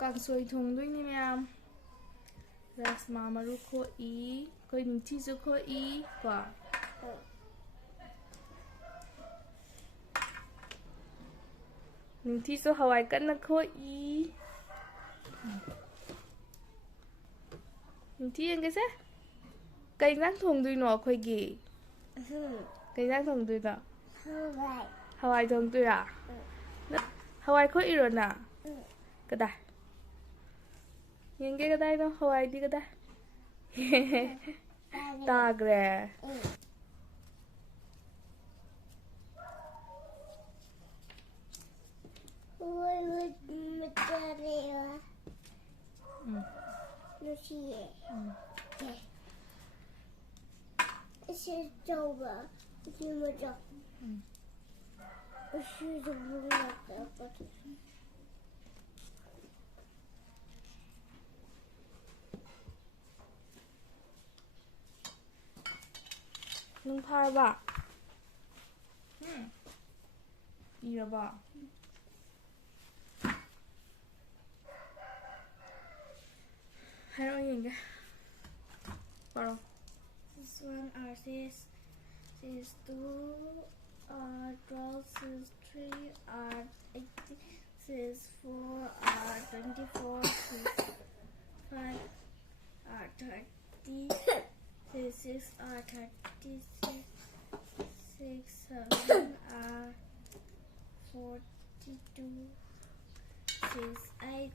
ꯀꯥꯡꯁꯣꯏ ꯊꯣꯡꯗꯣꯏꯅꯤ ꯃꯌꯥꯝ ꯔꯥꯁꯃꯥ ꯃꯔꯨ ꯈꯣꯛꯏ ꯑꯩꯈꯣꯏ ꯅꯤꯡꯊꯤꯁꯨ ꯈꯣꯛꯏ ꯀꯣ ꯅꯤꯡꯊꯤꯁꯨ ꯍꯋꯥꯏ ꯀꯟꯅ ꯈꯣꯛꯏ ꯅꯤꯡꯊꯤ ꯌꯦꯡꯒꯦꯁꯦ ꯀꯩ ꯏꯟꯖꯥꯡ ꯊꯣꯡꯗꯣꯏꯅꯣ ꯑꯩꯈꯣꯏꯒꯤ ꯀꯩ ꯏꯟꯖꯥꯡ ꯊꯣꯡꯗꯣꯏꯅꯣ ꯍꯋꯥꯏ ꯊꯣꯡꯗꯣꯏꯔꯥ hawai khô irona kada yenge kada no hawai di kada tagre Nung parba. Iraba. Hello yenge. Paro. This one are six, six two, 12, six three, 18, six four, 24, six five, 30, six six, 36, six seven, 42, six eight,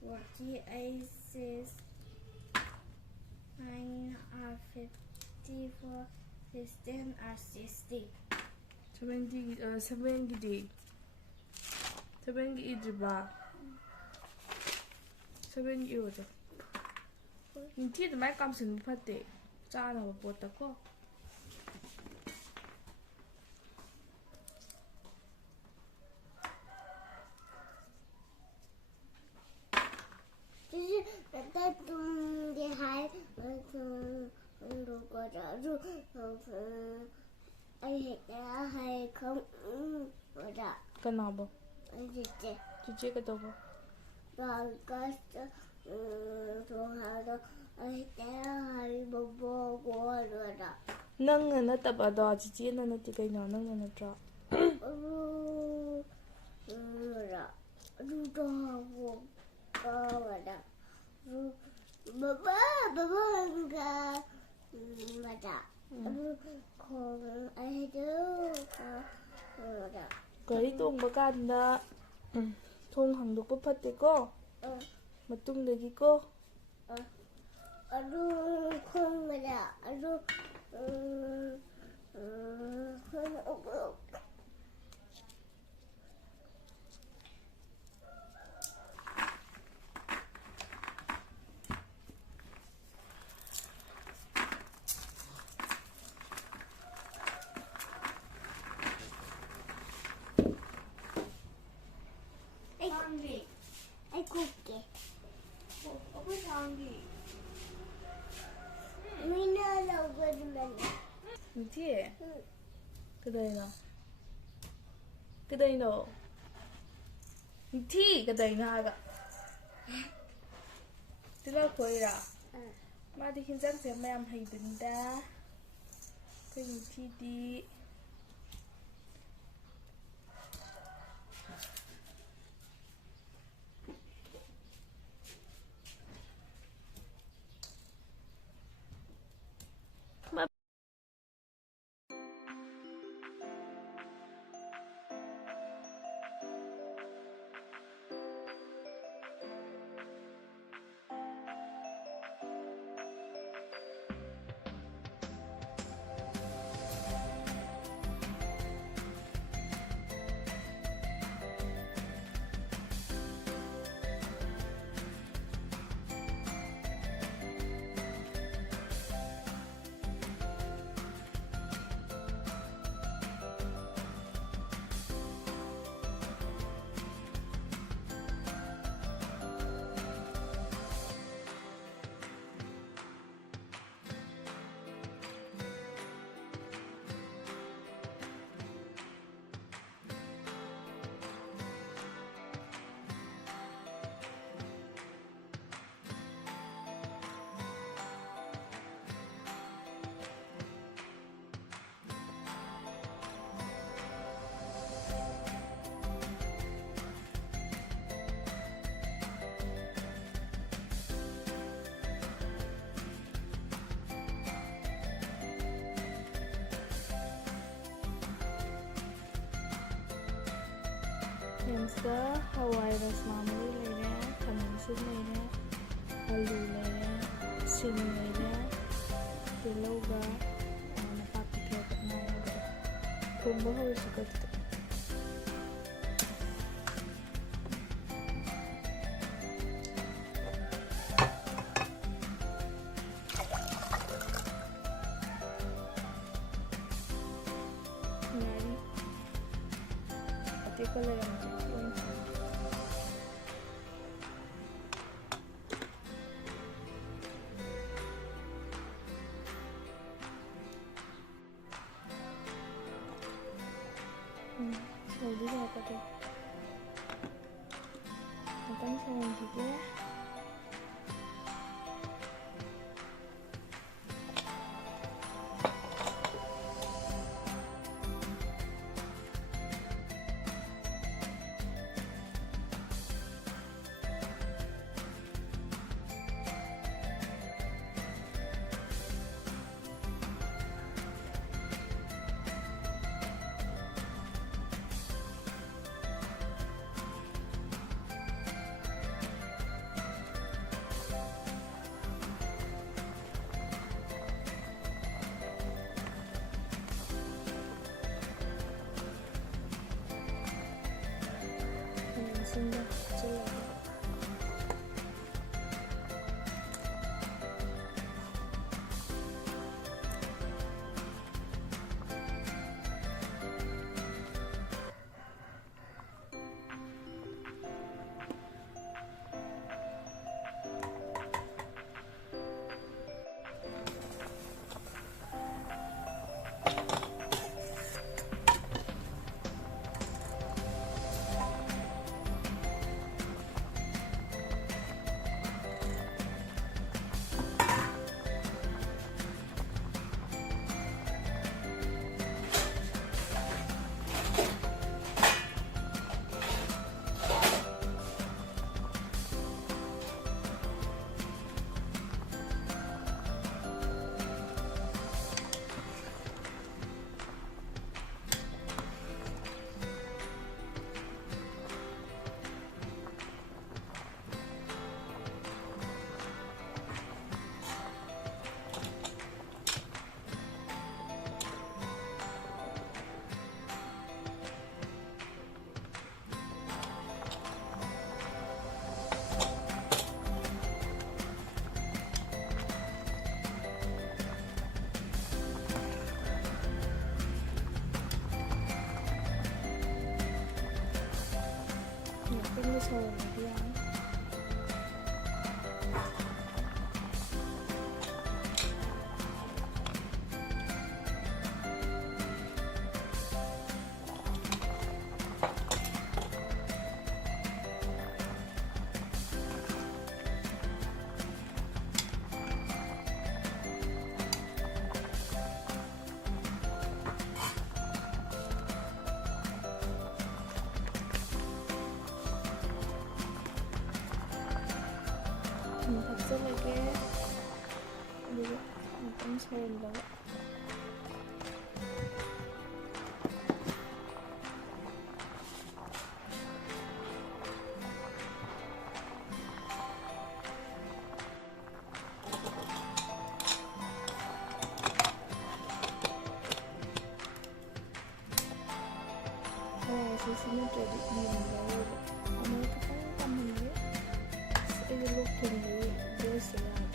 48, six 9 are 54, 16 are 60. 70 idriba. 70 iwodo. Ninti the mic comes in pate. Chana wa potako. Kanabo. Chiche ka dobo. Nang na taba da chiche na nati kai na nang na tra. Gari tongba kanda thong hangdokpa phatteko matungdagi ko I cook it. Opo sangi. We know no good money. Ninti kadayna. Kadayno. Ninti kadayna aga. Tila koira. Madi hinjang se mayam haibinda. Kai ninti di ꯁꯦꯝꯁꯇ ꯍꯋꯥꯏ ꯔꯥꯖꯃꯥ ꯃꯔꯨ ꯂꯩꯔꯦ, ꯈꯥꯃꯦꯟ ꯑꯁꯤꯟ ꯂꯩꯔꯦ, ꯑꯂꯨ ꯂꯩꯔꯦ, ꯁꯤꯡ ꯂꯩꯔꯦ, ꯇꯤꯜꯍꯧꯒ ꯅꯄꯥꯛꯄꯤ ꯈꯔꯒ ꯉꯥꯏꯔꯒ ꯊꯣꯡꯕ ꯍꯧꯔꯁꯤꯀꯣ ꯑꯗꯨꯗꯤ. ꯉꯥꯔꯤ ꯑꯇꯦꯛꯄ ꯂꯩꯔꯝꯗ꯭ꯔꯦ ꯂꯣꯏꯅ. ꯁꯧꯗꯤ ꯁꯧꯔꯛꯀꯗ꯭ꯔꯦ. ꯉꯥꯛꯇꯪ ꯁꯧꯍꯟꯈꯤꯒꯦ. ꯁꯤꯡꯗ ꯍꯥꯞꯆꯤꯜꯂꯒ ꯉꯥꯛꯇꯪꯗꯤ ꯁꯧꯍꯜꯂꯗꯤ ꯌꯥꯏ. ꯍꯥꯞꯆꯤꯜꯂꯒꯦ. ꯑꯗꯨꯒ ꯉꯥꯛꯇꯪ ꯁꯧꯍꯜꯂꯒ ꯍꯋꯥꯏꯁꯤ ꯅꯠꯇ꯭ꯔꯗꯤ ꯃꯨꯟꯗꯔꯣꯏꯕ. ꯑꯃꯨꯛ ꯈꯤꯇꯪ ꯀꯥꯝꯍꯟꯒꯦ. ꯑꯩꯁꯦ ꯂꯣꯛ ꯊꯨꯡꯕꯒꯤ ꯚꯣꯏꯁꯁꯦ ꯌꯥꯗ꯭ꯔꯦ.